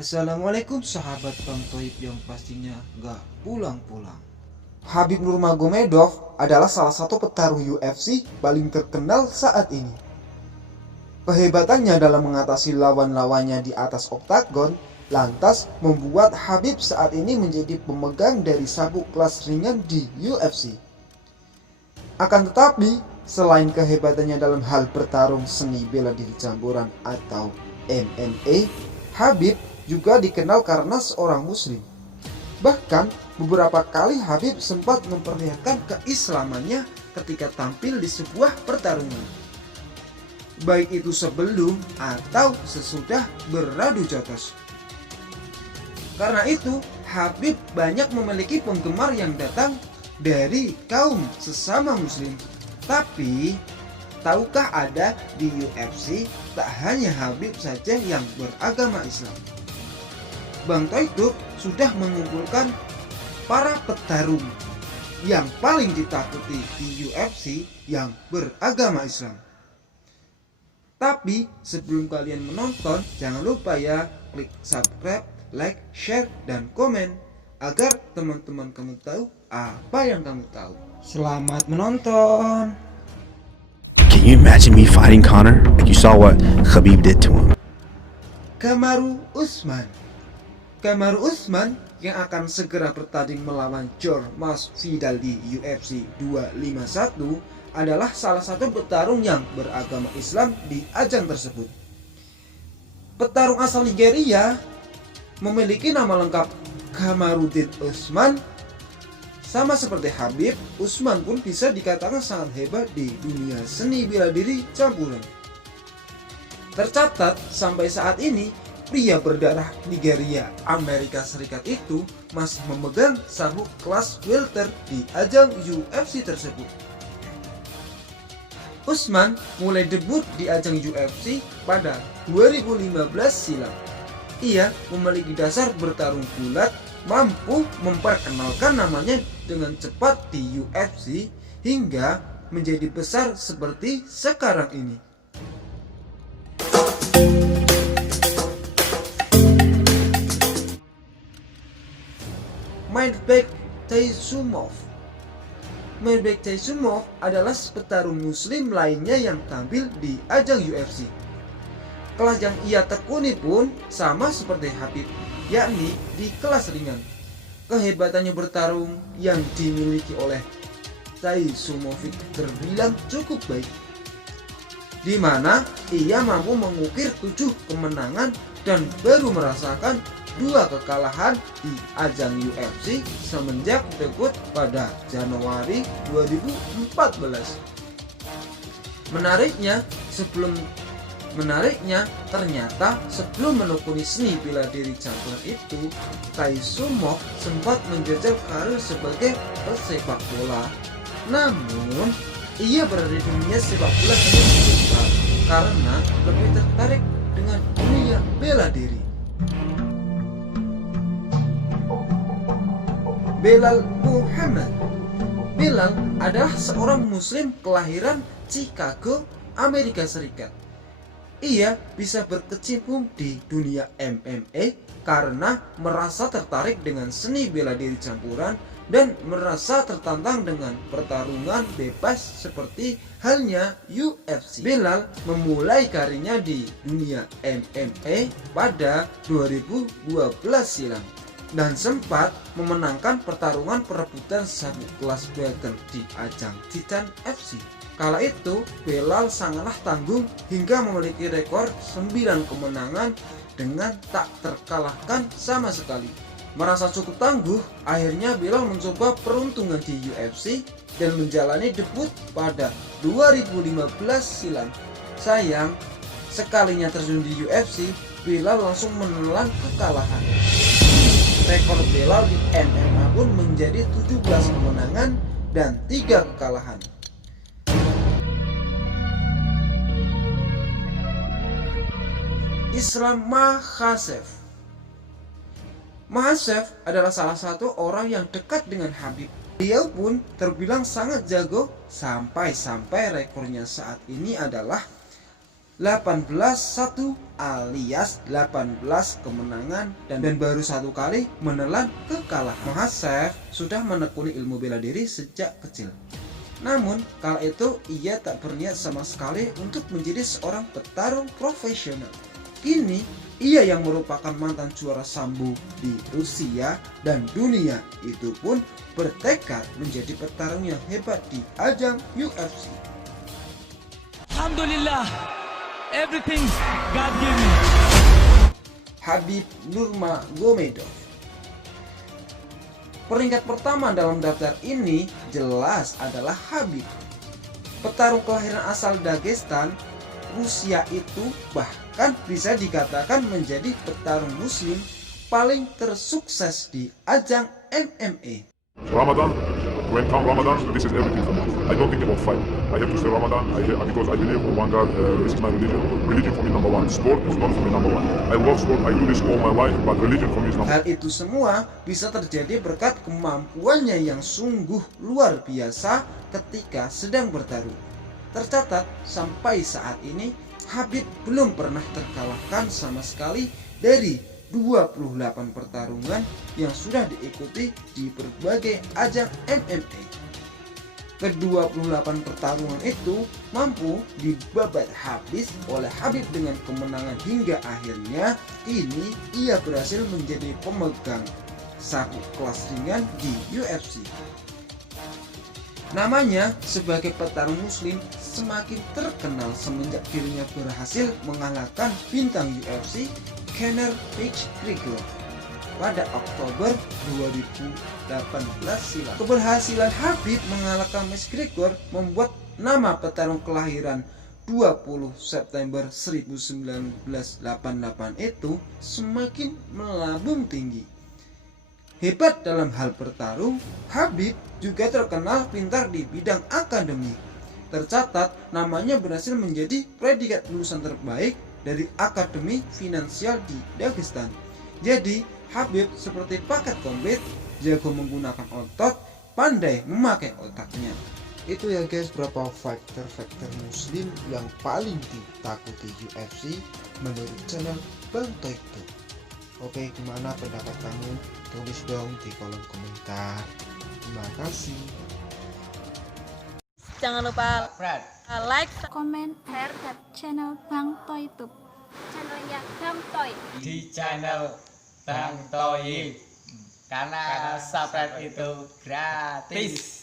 Assalamualaikum sahabat Bang Toib yang pastinya gak pulang-pulang. Khabib Nurmagomedov adalah salah satu petarung UFC paling terkenal saat ini. Kehebatannya dalam mengatasi lawan-lawannya di atas oktagon lantas membuat Khabib saat ini menjadi pemegang dari sabuk kelas ringan di UFC. Akan tetapi, selain kehebatannya dalam hal bertarung seni bela diri campuran atau MMA, Khabib juga dikenal karena seorang muslim. Bahkan beberapa kali Khabib sempat memperlihatkan keislamannya ketika tampil di sebuah pertarungan, baik itu sebelum atau sesudah beradu jotos. Karena itu, Khabib banyak memiliki penggemar yang datang dari kaum sesama muslim. Tapi, tahukah ada di UFC tak hanya Khabib saja yang beragama Islam? Bang Toib sudah mengumpulkan para petarung yang paling ditakuti di UFC yang beragama Islam. Tapi sebelum kalian menonton, jangan lupa ya klik subscribe, like, share, dan komen agar teman-teman kamu tahu apa yang kamu tahu. Selamat menonton. Can you imagine me fighting Conor? Like you saw what Khabib did to him. Kamaru Usman yang akan segera bertanding melawan Jorge Masvidal di UFC 251 adalah salah satu petarung yang beragama Islam di ajang tersebut. Petarung asal Nigeria memiliki nama lengkap Kamaruddin Usman. Sama seperti Khabib, Usman pun bisa dikatakan sangat hebat di dunia seni bela diri campuran. Tercatat sampai saat ini, pria berdarah Nigeria Amerika Serikat itu masih memegang sabuk kelas welter di ajang UFC tersebut. Usman mulai debut di ajang UFC pada 2015 silam. Ia memiliki dasar bertarung bulat, mampu memperkenalkan namanya dengan cepat di UFC hingga menjadi besar seperti sekarang ini. Mairbek Taisumov adalah petarung muslim lainnya yang tampil di ajang UFC. Kelas yang ia tekuni pun sama seperti Khabib, yakni di kelas ringan. Kehebatannya bertarung yang dimiliki oleh Taisumovic terbilang cukup baik, di mana ia mampu mengukir 7 kemenangan dan baru merasakan 2 kekalahan di ajang UFC semenjak debut pada Januari 2014. Menariknya, ternyata sebelum menekuni seni bela diri campuran itu, Taisumov sempat menjajal karir sebagai pesepak bola. Namun, ia berada di dunia sepak bola hanya sebentar karena lebih tertarik dengan dunia bela diri. Belal Muhammad. Belal adalah seorang muslim kelahiran Chicago, Amerika Serikat. Ia bisa berkecimpung di dunia MMA karena merasa tertarik dengan seni bela diri campuran dan merasa tertantang dengan pertarungan bebas seperti halnya UFC. Belal memulai karirnya di dunia MMA pada 2012 silam dan sempat memenangkan pertarungan perebutan sabuk kelas welter di ajang Titan FC. Kala itu, Belal sangatlah tangguh hingga memiliki rekor 9 kemenangan dengan tak terkalahkan sama sekali. Merasa cukup tangguh, akhirnya Belal mencoba peruntungan di UFC dan menjalani debut pada 2015 silam. Sayang, sekalinya terjun di UFC, Belal langsung menelan kekalahan. Rekor Belal di MMA pun menjadi 17 kemenangan dan 3 kekalahan. Islam Makhachev adalah salah satu orang yang dekat dengan Khabib. Dia pun terbilang sangat jago sampai rekornya saat ini adalah 18-1 alias 18 kemenangan dan baru 1 kali menelan kekalahan. Makhachev sudah menekuni ilmu bela diri sejak kecil. Namun kala itu ia tak berniat sama sekali untuk menjadi seorang petarung profesional. Kini ia yang merupakan mantan juara sambo di Rusia dan dunia itu pun bertekad menjadi petarung yang hebat di ajang UFC. Alhamdulillah, everything God gave me. Khabib Nurmagomedov. Peringkat pertama dalam daftar ini jelas adalah Khabib. Petarung kelahiran asal Dagestan, Rusia itu bahkan bisa dikatakan menjadi petarung muslim paling tersukses di ajang MMA. Ramadan, when come Ramadan, this is everything for me. I don't think about fight. I have to say Ramadan because I believe in one God. This is my religion. Religion for me number one. Sport is not for me number one. I love sport. I do this all my life, but religion for me is number one. Hal itu semua bisa terjadi berkat kemampuannya yang sungguh luar biasa ketika sedang bertarung. Tercatat sampai saat ini Khabib belum pernah terkalahkan sama sekali dari 28 pertarungan yang sudah diikuti di berbagai ajang MMA. Ke-28 pertarungan itu mampu dibabat habis oleh Khabib dengan kemenangan hingga akhirnya kini ia berhasil menjadi pemegang sabuk kelas ringan di UFC. Namanya sebagai petarung muslim semakin terkenal semenjak dirinya berhasil mengalahkan bintang UFC Conor McGregor pada Oktober 2018 silam. Keberhasilan Khabib mengalahkan McGregor membuat nama petarung kelahiran 20 September 1988 itu semakin melambung tinggi. Hebat dalam hal bertarung, Khabib juga terkenal pintar di bidang akademik. Tercatat namanya berhasil menjadi predikat lulusan terbaik dari Akademi Finansial di Dagestan. Jadi Khabib seperti paket komplit, jago menggunakan otot, pandai memakai otaknya. Itu ya guys, berapa fighter muslim yang paling ditakuti UFC menurut channel Bang Toyib. Oke, gimana pendapat kamu? Tulis dong di kolom komentar. Terima kasih. Jangan lupa like, komen, share ke channel Bang Toy YouTube. Channelnya Bang Toy. Di channel Bang Toyib, karena subscribe itu gratis.